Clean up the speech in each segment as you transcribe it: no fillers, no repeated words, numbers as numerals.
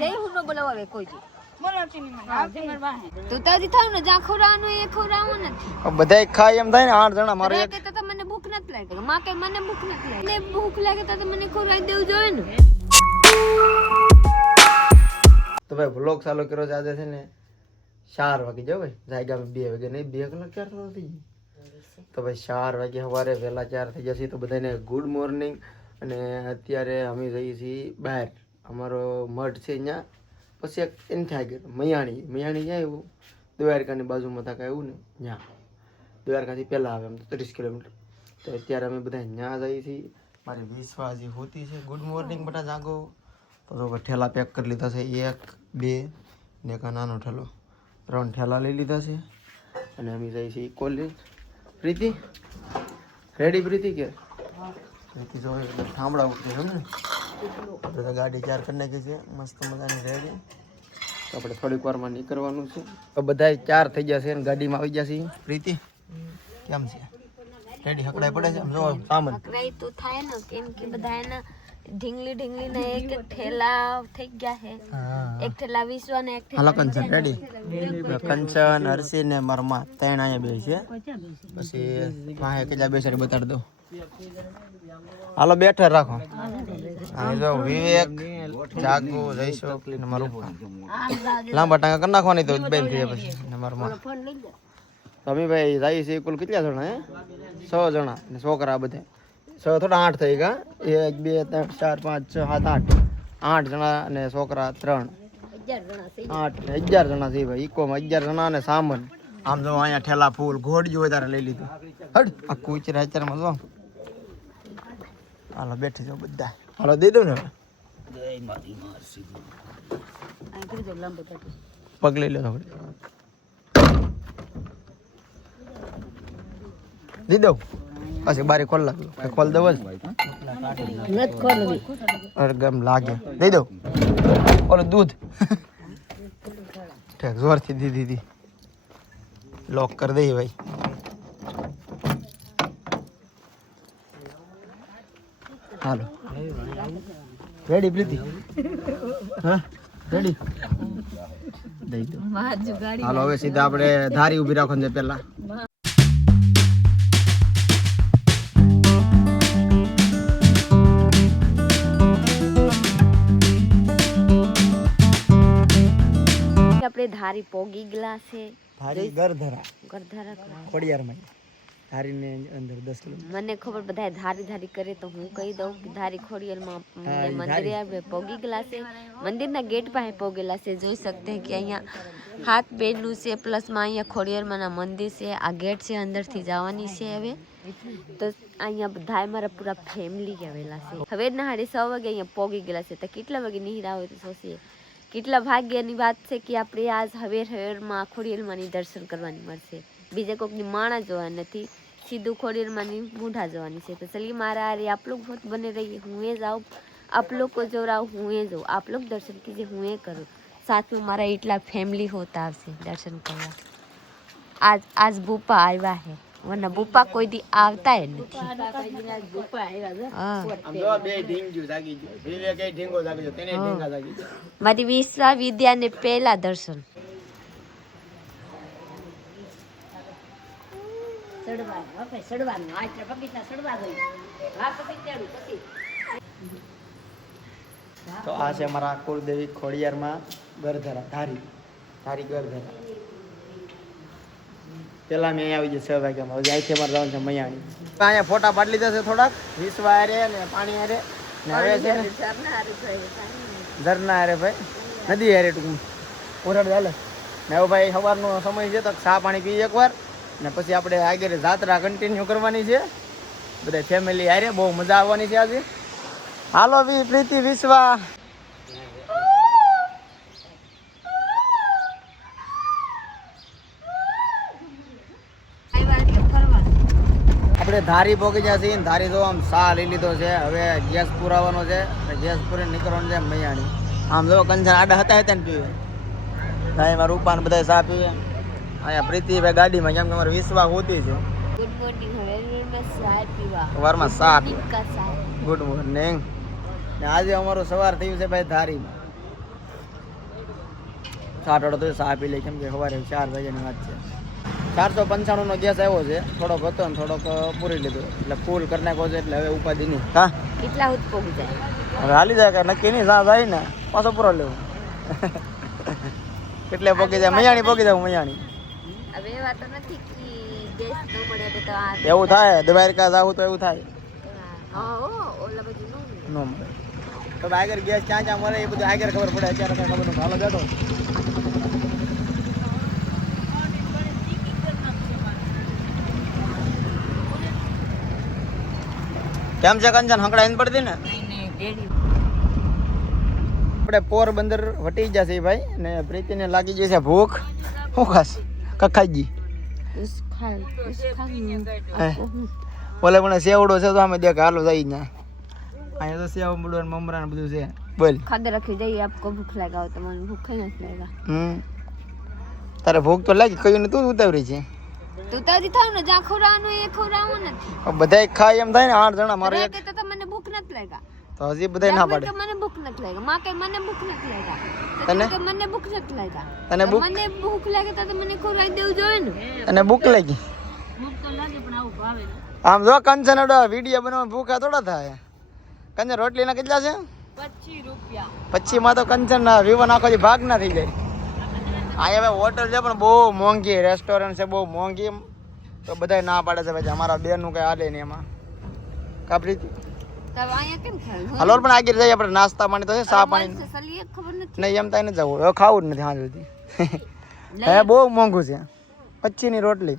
જય હું નો બોલાવે કોઈ જી તો તારી થાવ ને જા ખવરાવાનું એ ખવરાવું નથી બધાય ખાય એમ થાય ને 8 જણા મારે એક તો મને ભૂખ નથી લાગી માં કે મને ભૂખ નથી લાગી મને ભૂખ લાગે તો મને ખવરાવી દેવું જોઈએ ને તો ભાઈ વ્લોગ ચાલુ કર્યો છે આજે છે ને 4 વાગે જો ભાઈ જાગ્યા 2 વાગે નહીં 2 કલાક ક્યારે થતા થઈ તો ભાઈ 4 વાગે સવારે વહેલા 4 થઈ જશે તો બધાને ગુડ મોર્નિંગ અને અત્યારે અમે જઈએ છીએ બહાર અમારો મઠ છે અહીંયા પછી એક એમ થાય કે મયાણી જાય એવું દ્વારકાની બાજુમાં થાય એવું ને ત્યાં દ્વારકાથી પહેલાં આવે એમ 30 કિલોમીટર તો અત્યારે અમે બધા ત્યાં જઈએ છીએ મારી 20 વાગે હોતી છે ગુડ મોર્નિંગ બધા જાગો તો ઠેલા પેક કરી લીધા છે 1 2 ને એક નાનો ઠેલો 3 ઠેલા લઈ લીધા છે અને અમે જઈએ છીએ કોલેજ પ્રીતિ રેડી પ્રીતિ કે પ્રીતિ જો થાંભળા ઉઠે છે ને તો ગાડી ચાર કરી નાખી છે મસ્ત મજાની રેડી તો આપણે થોડીક વારમાં નીકળવાનું છે તો બધા 4 થઈ ગયા છે અને ગાડીમાં આવી ગયા છે પ્રીતિ કેમ છે રેડી હકડાઈ પડે છે જો સામાન હકડાઈ તો થાય ને કેમ કે બધા એના ઢીંગલી ને એક ઠેલા થઈ ગયા છે એક ઠેલા 20 ને એક હાલો કંચન રેડી કંચન હર્ષી ને મરમા ત્રણ અહીંયા બે છે પછી વાહે કેટલા બેસાડી બતાડી દો હાલો બેઠા રાખો આ જો વિવેક જાગુ જઈશો ને મારું લાંબા ટાંગા કરી નાખવાની તો બેન થઈ પછી ને મરમા તમે ભાઈ જાય છે કુલ કેટલા જણા હે 6 જણા ને છોકરા બધા 6 થોડા 8 થઈ ગયા 1 2 3 4 5 6 7 8 જણા અને છોકરા 3 11 જણા છે ભાઈ ઇકોમાં 11 જણા અને સામાન આમ જો અહીંયા ઠેલા ફૂલ ઘોડિયું વધારે લઈ લીધું હડ આ કુચરા અત્યારમાં જો હાલો બેઠી જાઓ બધા હાલો દઈ દઉં ને પગ લઈ લો દઈ દઉં પછી બારી ખોલ લાગ્યું ખોલ દઉં જ ગમ લાગે દઈ દઉં ઓલું દૂધ ઠીક જોરથી દીધી લોક કરી દઈએ ભાઈ હાલો રેડી પ્રીતિ હા રેડી દઈ દો હાલો હવે સીધા આપણે ધારી ઊભી રાખવાની છે પહેલા આપણે ધારી પોગી ગલા છે ધારી ગરધરા ખોડિયારમાં ધારીને અંદર 10 કિલોમીટર મને ખબર બધા ધારી કરે તો હું કહી દઉં કે ધારી ખોડિયારમાં મંદિરે આપણે પોગી ગલા છે મંદિરના ગેટ પાસે પોગેલા છે જોઈ શકते हैं કે અહીંયા હાથ બેનું છે પ્લસમાં અહીંયા ખોડિયારમાંના મંદિર છે આ ગેટ છે અંદરથી જવાની છે હવે તો અહીંયા બધા મારા પૂરા ફેમિલી આવેલા છે હવે ના 6:30 વાગે અહીંયા પોગી ગયેલા છે તો કેટલા વાગે નીકળ્યા હોય તો સોચીએ કેટલા ભાગ્યની વાત છે કે આપણે આજ હવેરમાં ખોડિયારમાંની દર્શન કરવાની મળશે બીજા કોઈકની માણા જોવા નથી સીધું ખોડિયારમાંની મૂઢા જોવાની છે તો ચलिए मारा अरे आप लोग बहुत बने रहिए हुए जाओ आप लोग को जो रहा हुए जाओ आप लोग दर्शन कीजिए हुए करो साथ में हमारा इतना फैमिली होता है दर्शन करवा आज बूपा आया है वरना बूपा कोई दी आवता है नहीं मारी विश्वा विद्या ने पहला दर्शन તો આ છે અમારા કુળદેવી ખોડિયારમાં ગરધરા ધારી ગરધરા પેલા મેં આવી જાય 6 વાગ્યામાં હવે અહીંથી અમારે જવાનું છે મયાણી અહીંયા ફોટા પાડી લીધા છે થોડાક વિશ્વા હારે ને પાણી હારે ને હવે છે ને ઝરના હારે ભાઈ નદી હારે ટૂંકમાં ઓરડ ચાલે ને હવે ભાઈ સવારનો સમય છે તો ચા પાણી પીએ એકવાર ને પછી આપણે આગળ જાત્રા કન્ટિન્યુ કરવાની છે બધા ફેમિલી હારે બહુ મજા આવવાની છે આજે હાલો પ્રીતિ વિશ્વા આપણે ધારી પહોંચી ગયા છીએ ધારી જો આમ સા લઈ લીધો છે હવે ગેસ પુરાવાનો છે ગેસ પૂરી નીકળવાનું છે મૈયાણી આમ જો કંચન આડા હતા ને પીવે મારા રૂપાન બધા સા પીવે અહીંયા પ્રીતિભાઈ ગાડીમાં કેમ કે અમારે વિશ્વા હોતી છે गुड मॉर्निंग हवेली में चाय पीवा સવારમાં સા का चाय ગુડ મોર્નિંગ ને આજે અમારું સવાર થયું છે ભાઈ ધારીમાં સાટડો તો ચા પી લે, કેમ કે સવારે 4 વાગ્યાની વાત છે. 495 નો ગેસ આવ્યો છે, થોડોક હતો ને થોડોક પૂરી લીધો એટલે ફૂલ કરી નાખ્યો છે, એટલે હવે ઉપાધિ નહીં. હા કેટલા હુત પોગી જાય હવે હાલી જાય કે નક્કી નહીં, જ્યાં જાય ને પાછો પૂરો લેવો. કેટલે પોગી જાય? મયાણી પોગી જાય. મયાણી હવે એ વાત નથી કે ગેસ ન મળે તો આ એવું થાય. દ્વારકા જાવું તો એવું થાય, ઓલા બધું નો મળે. તો આગળ ગેસ ક્યાં ક્યાં મળે એ બધું આગળ ખબર પડે, અત્યારે કઈ ખબર નથી. હાલો બેઠો કેમ છે કંચન? હંકડાઈને પડતી ને. આપણે પોરબંદર વટી ગયા છે ભાઈ, અને પ્રીતિને લાગી ગઈ છે ભૂખ. શું ખાસ? કખાજી ઓલે પણ સેવડો છે તો અમે દેખ હાલો જઈ ના. અહીંયા તો સેવ મૂળો ને મમરા ને બધું છે. બોલ ખાધે રખી જઈએ. આપકો ભૂખ લગા હો તો મને ભૂખ ही नहीं लगेगा. તારે ભૂખ તો લાગી, કયું ને તું ઉતાવળી છે. તું તો હજી થાવ ને જ્યાં ખવડાવવાનું એ ખવડાવવું નથી. બધાય ખાય એમ થાય ને 8 જણા. મારે એક તો મને ભૂખ નથી લાગા તો હજી બધાય ના પાડે. મને ભૂખ નથી લાગા. માં કે મને ભૂખ નથી લાગા. તને કે મને ભૂખ નથી લાગા. તને ભૂખ મને ભૂખ લાગે તો મને ખવડાવી દેવું જોઈએ ને. તને ભૂખ લાગી? ભૂખ તો લાગે પણ આવું ભાવે ને. આમ જો કંચન વિડીયો બનાવવા ભૂખા થોડા થાય. કંચન રોટલીના કેટલા છે? 25 રૂપિયા. 25 માં તો કંચન વિવન આખો દી ભાગ ના થઈ જાય. અહીંયા હવે હોટલ છે પણ બહુ મોંઘી, રેસ્ટોરન્ટ છે બહુ મોંઘી, તો બધાય ના પાડે છે ભાઈ. અમારા બેનનું કઈ હાલે નહીં એમાં. કાપરી તબ અહીંયા કેમ ખાય? હલોર પણ આગળ જઈએ આપણે. નાસ્તા પાણી તો છે, ચા પાણી સલીએ ખબર નથી. નહીં એમ થાય ને જવું. હવે ખાવું જ નથી સાંજ સુધી. હે બહુ મોંઘું છે. 25 ની રોટલી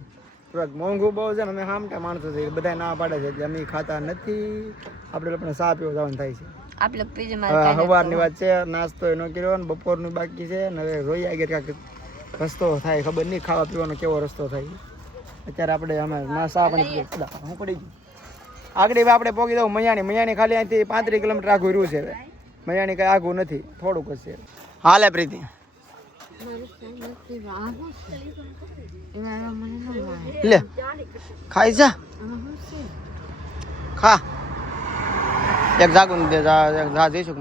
મોંઘું બહુ છે ને. અમે હામટા માણસો છે, બધા ના પાડે છે એટલે અમે ખાતા નથી. આપણે લોકોને ચા પીવા જવાનું થાય છે. આપણે પીઝા સવારની વાત છે, નાસ્તો એનો કર્યો ને બપોરનું બાકી છે ને. હવે રોઈ આગળ કાંઈક રસ્તો થાય, ખબર નહીં ખાવા પીવાનો કેવો રસ્તો થાય. અત્યારે આપણે અમે ચા પાણી હું પડી ગયું. આગળ આપણે પોગી દઉં મયાણી. મયાણી ખાલી અહીંથી 35 કિલોમીટર આઘું રહ્યું છે. હવે મયાણી કઈ આઘું નથી, થોડુંક જ છે. હાલે પ્રીતિ લે ખાઈ જા, ખા. એક જાગું દે, જા જઈશું.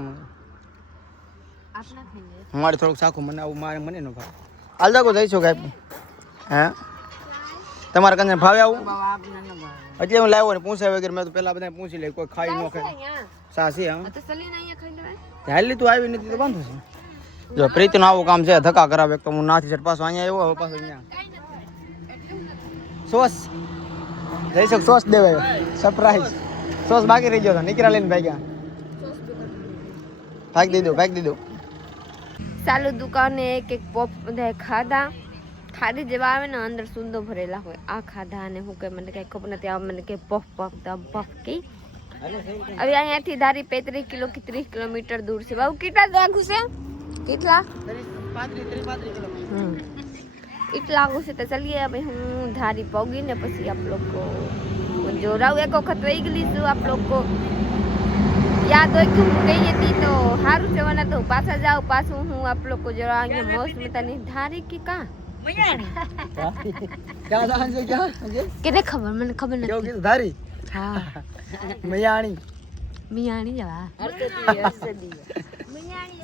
મારે થોડુંક સાખું મને આવું મારે મને ન ભાવે. હાલ જાગો જઈશું કાંઈ. હે તમારે કને ભાવે આવું? હજી હું લાવ્યો ને પૂછ્યા વગર. મેં તો પેલા બધા પૂછી લે, કોઈ ખાઈ ન ખાય. સાસી હા હાલી તું આવી નથી તો બાંધો છે. જો પ્રીતિનું આવું કામ છે, ધક્કા કરાવે. એક તો હું નાથી છે પાછો અહીંયા આવ્યો, પાછો અહીંયા સોસ જઈ શક. સોસ દેવાય સરપ્રાઈઝ. સોસ બાકી રહી ગયો હતો, નીકળ્યા લઈને ભાગ્યા. ભાગી દીધો. ચાલુ દુકાને એક પોપ બધા ખાધા. ખાધી જેવા આવે ને અંદર સુંદર ભરેલા હોય. આ ખાધા અને હું કઈ મને કઈ ખબર નથી. આ મને કે પફ કી હવે અહીંયાથી ધારી 35 કિલો કે 30 કિલોમીટર દૂર છે. બાબુ કેટલા આગું છે? કેટલા? 35 એટલા આગું છે. તો ચલીએ હવે હું ધારી પગી ને પછી આપ લોકો જોરાવ. એક વખત વહી ગયેલી છું. આપ લોકો યાદ હોય કે હું ગઈ હતી તો સારું જવાના તો પાછા જાઉં. પાછું હું આપ લોકો જરા અહીંયા મસ્ત મતાની ધારી કે કા કેને ખબર? મને ખબર નથી. ધારી હા મિયાણી જવા.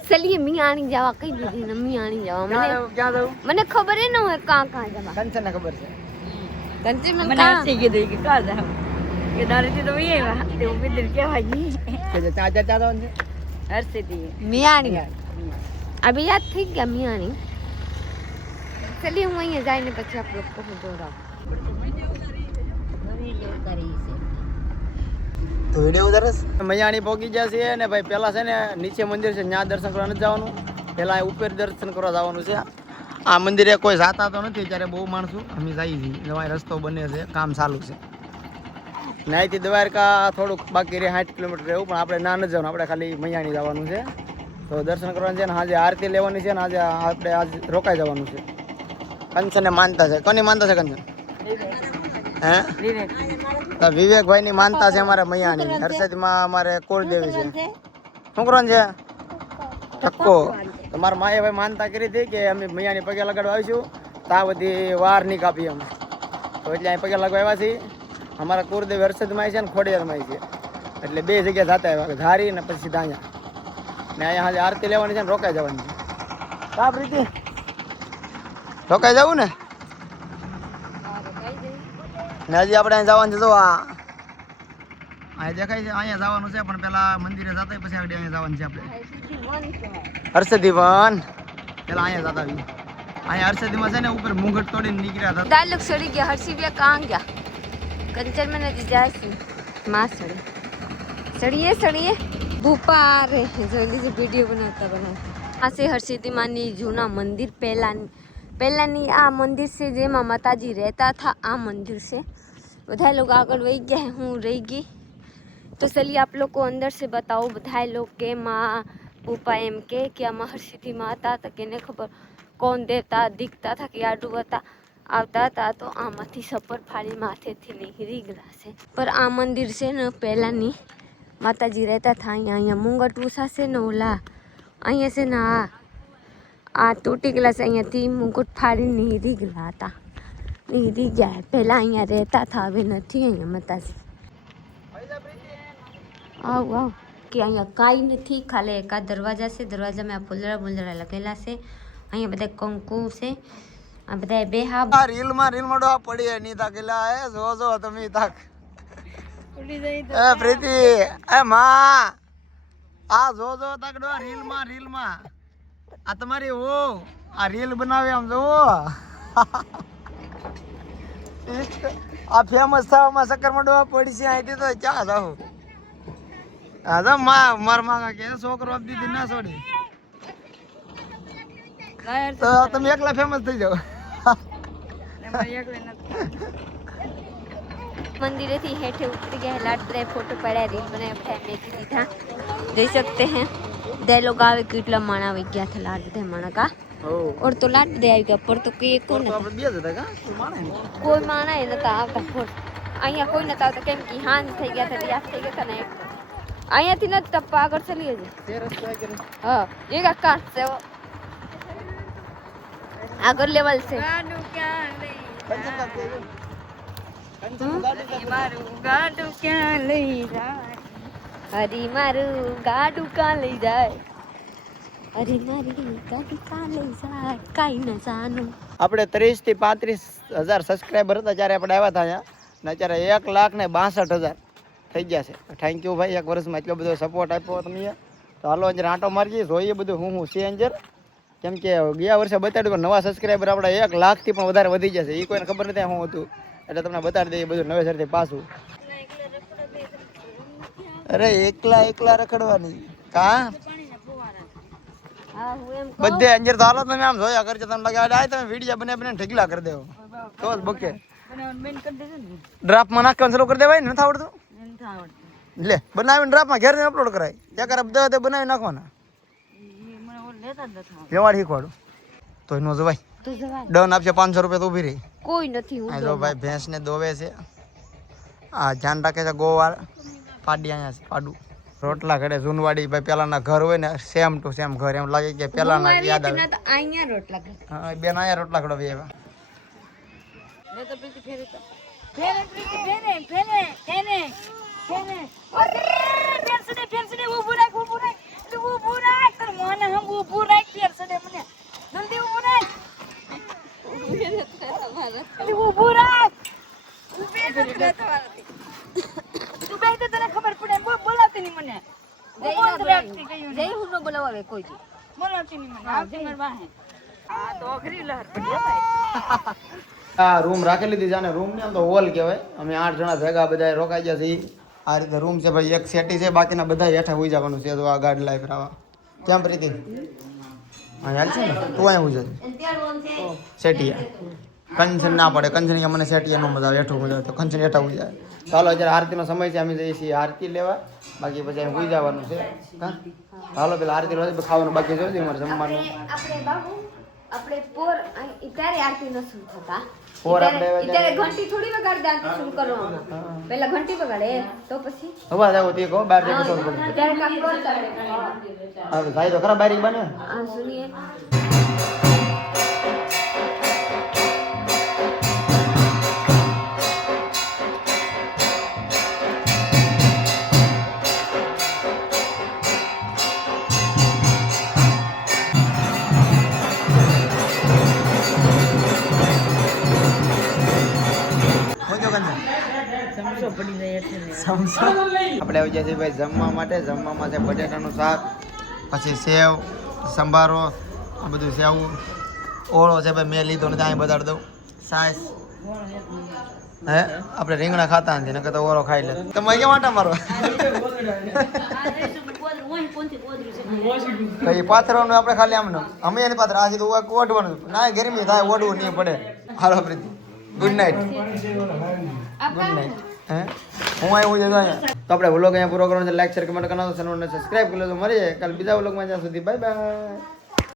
ચલીએ મિયાણી જવા. કઈ દીધી ને મિયાણી જવા. મને ખબર ન હોય કાં જવા. કંચન ખબર છે. કંચન મને આસી કીધું કે કાં જાવ કે દારેથી તો યે તે ઉભી કેવાય ની કે ચાચા ચાચા છે હરસીથી મિયાણી. અભી યાદ થઈ ગયા મિયાણી. ચલીએ હું અહીંયા જઈને પછી આપ લોકો को જોડાવ. તો વિડિયો ઉતારસ. મયાણી પહોંચી ગયા છે ને ભાઈ. પેલા છે ને નીચે મંદિર છે, ત્યાં દર્શન કરવા નથી જવાનું. પેલા ઉપર દર્શન કરવા જવાનું છે. આ મંદિરે કોઈ જાતા તો નથી ત્યારે. બહુ માણસો અમે જઈએ છીએ. નવા રસ્તો બને છે, કામ ચાલુ છે. નાઈથી દ્વારકા થોડુંક બાકી રહે, 60 કિલોમીટર રહેવું. પણ આપણે ના ન જવાનું, આપણે ખાલી મયાણી જવાનું છે. તો દર્શન કરવાનું છે ને આજે આરતી લેવાની છે ને આજે આપણે આજ રોકાઈ જવાનું છે. કંચનને માનતા છે. કોની માનતા છે કંચન? હે તો વિવેકભાઈ ની માનતા છે અમારે મયાણી. હર્ષદમાં અમારે કુળદેવી છે. શું કરવાનું છે? ટક્કો. તમારા માએ ભાઈ માનતા કરી હતી કે અમે મયાણી પગે લગાડવા આવીશું તો આ બધી વાર નહીં કાપી અમે. તો એટલે અહીં પગે લગાવવા આવ્યા છીએ. અમારા કુળદેવી હર્ષદમાં છે ને ખોડિયારમાં છે. એટલે બે જગ્યા જતા આવ્યા, ધારી ને પછી સીધા અહીંયા. ને અહીંયા આજે આરતી લેવાની છે ને રોકાઈ જવાની છે. કા પ્રીતિ રોકાઈ જવું ને ને હજી આપણે અહીં જવાનું છે જો અહીંયા દેખાય છે અહીંયા જવાનું છે પણ પેલા મંદિરે જતા પછી આગળ અહીંયા જવાનું છે આપણે હર્ષદી વન પેલા અહીંયા જતા આવી અહીંયા હર્ષદીમાં છે ને ઉપર મુંગટ તોડીને નીકળ્યા હતા दाल लोग सड़ी गया हर्षी भैया कहाँ गया कंचन में नदी जाए माँ सड़िए भूपा आ रहे हैं जल्दी से वीडियो बनाता आ से हर्षिदी मानी जूना मंदिर पहलानी आ मंदिर से जेमा माताजी रहता था आ मंदिर से बधाई लोग आगे वही गए हैं हूँ रहेगी तो चलिए आप लोग को अंदर से बताओ बधाई लोग के माँ भूपा एम के क्या हर्षिदी माता था कि खबर कौन देवता दिखता था कि आडू बता આવતા હતા તો આમાંથી સપર ફાળી માથેથી નીકળી ગયા છે પર આ મંદિર છે ને પહેલાંની માતાજી રહેતા હતા અહીંયા મુંગટ ઉષા છે ને ઓલા અહીંયા છે ને આ તૂટી ગયેલા છે અહીંયાથી મુંગટ ફાડી નીકળી ગયા હતા નીકળી ગયા પહેલાં અહીંયા રહેતા હતા હવે નથી અહીંયા માતાજી આવ કે અહીંયા કાંઈ નથી ખાલી એકાદ દરવાજા છે દરવાજામાં આ ફૂલડા લગેલા છે અહીંયા બધા કંકુ છે આ બધા બે હા રીલમાં ડોહા પડી ની તાકેલા હે જો તમે તાક એ પ્રીતિ એ માં આ જો તાક ડોહા રીલમાં આ તમારી ઓ આ રીલ બનાવે આમ જો આ ફેમસ થવામાં સક્કરમાં ડોહા પડી છે આઈટી તો ચા જાવ આ તો માર માં કે છોકરો આપી દીધી ના છોડી તો તમે એકલા ફેમસ થઈ જાવ मंदिर थी हेठे उतर गया लाट બધા फोटो पड़ा रील बनाया बैठा मेथी દીધા જોઈ सकते हैं दे लोग आवे કેટલા માણા આવી ગયા થા લાટ દે માણા કા और तो लाट दे આવી ગયા પર તો કે કોણ તો આપણે બે જ હતા કા કોઈ માણા એ નતા આવતા ફોર અહીંયા કોઈ નતા આવતા કેમ કે હાંજ થઈ ગયા હતા રિયાસ થઈ ગયા હતા ને અહીંયાથી ન ટપ્પા આગળ ચલી જજે તે રસ્તો આગળ હા ये का काट से वो આગળ લેવલ છે ગાડું ક્યાં લઈ જાય હરી મારું ગાડું ક્યાં લઈ જાય હરી મારી ગાડું ક્યાં લઈ જાય કાઈ ન જાનું આપણે 30 થી 35,000 સબસ્ક્રાઇબર હતા ત્યારે આપણે આવ્યા હતા અહીંયા ને અત્યારે 1,62,000 થઈ ગયા છે થેન્ક યુ ભાઈ એક વર્ષમાં એટલો બધો સપોર્ટ આપ્યો તમે તો હાલો અંજર આંટો મારજી જોઈએ બધું હું છે અંજર કેમ કે ગયા વર્ષે બતાડ્યું પણ નવા સબસ્ક્રાઈબર આપણે 1 લાખથી પણ વધારે વધી જશે એ કોઈને ખબર નથી શું હતું એટલે તમને બતાડી દઈએ બધું નવેસરથી પાછું અરે એકલા રખડવાની કા બધે અંજર તો હાલો તમે આમ જોયા કરજો તમને લાગે આ તમે વિડીયો બને ઢગલા કરી દેવો તો જ બકે ડ્રાફ્ટમાં નાખવાનું શરૂ કરી દેવાય ને નથી આવડતું લે બનાવીને ડ્રાફ્ટમાં ઘેર અપલોડ કરાય ત્યાં કરે બધા તે બનાવી નાખવાના વ્યવહાર શીખવાડું તો એનો જવાય ડન આપશે 500 રૂપિયા તો ઊભી રહી કોઈ નથી હું જો ભાઈ ભેંસ ને દોવે છે આ ધ્યાન રાખે છે ગોવાળ પાડી અહીંયા છે પાડું રોટલા ઘડે જૂનવાડી ભાઈ પેલાના ઘર હોય ને સેમ ટુ સેમ ઘર એમ લાગે કે પેલાના યાદ આવે અહીંયા રોટલા હા બેન અહીંયા રોટલા ઘડવે એવા મે તો પ્રીતિ ફેરે તો ફેરે ફેરસને ઊભું રાખ તાર મોને હમ ઊભું રાખ ફેરસને મને જલ્દી ઊભું રાખ ઊભું રાખ તું બે તો તને ખબર પડે બોલાવતી નહીં મને જય હું ન બોલાવે કોઈ જી બોલાવતી નહીં મને આવતી માર વાહે આ તો અઘરી લહર પડી ભાઈ આ રૂમ રાખી લીધી છે અને રૂમ ને આમ તો હોલ કહેવાય અમે 8 જણા ભેગા બધા રોકાઈ ગયા છે આ રીતે રૂમ છે ભાઈ એક સેટી છે બાકીના બધા હેઠા હોઈ જવાનું છે તો આ ગાડ લાઈફ રાવા કેમ પ્રીતિ હા હાલ છે ને તું અહીં હોઈ જજે સેટિયા કંચન ના પડે કંચન મને સેટિયા નો મજા આવે હેઠું મજા આવે તો કંચન હેઠા હોઈ જાય ચાલો અત્યારે આરતીનો સમય છે અમે જઈએ છીએ આરતી લેવા બાકી પછી અહીં હોઈ જવાનું છે હા હાલો પેલા આરતી રોજ ખાવાનું બાકી જોઈ દે મારે જમવાનું આપણે બાબુ આપણે પોર ત્યારે આરતી ન શરૂ થતા પોર આપણે ત્યારે ઘંટી થોડી વગાડ આરતી શરૂ કરવાનું પહેલા ઘંટી વગાડે તો પછી અવાજ આવો તે કહો બહાર જઈને તો ત્યારે કામ કરતા હવે ભાઈ તો ખરા બારી બને આ સુનિએ સમસા આપણે આવી ગયા છીએ ભાઈ જમવા માટે. જમવામાં છે બટેટાનું શાક, પછી સેવ, સંભારો, આ બધું સેવ, ઓળો છે ભાઈ મેં લીધો નથી, અહીં બતાડી દઉં. સાસ હે આપણે રીંગણા ખાતા નથી, નકર તો ઓળો ખાઈ લે. તમે કેમ આટા મારો? કઈ પાથરવાનું આપણે ખાલી આમ અમે એને પાત્ર આ સીધું ઓઢવાનું ના, ગરમી થાય ઓઢવું નહીં પડે. હાલો પ્રીતિ, ગુડ નાઇટ. Good night. હે હું આવ્યું છે અહીંયા. તો આપણે વ્લોગ અહીંયા પૂરો કરવાનો છે. લાઈક શેર કમેન્ટ કરવાનો છે, સબસ્ક્રાઇબ કરી લેજો. મળીએ કાલે બીજા વ્લોગમાં. જ્યાં સુધી બાય બાય.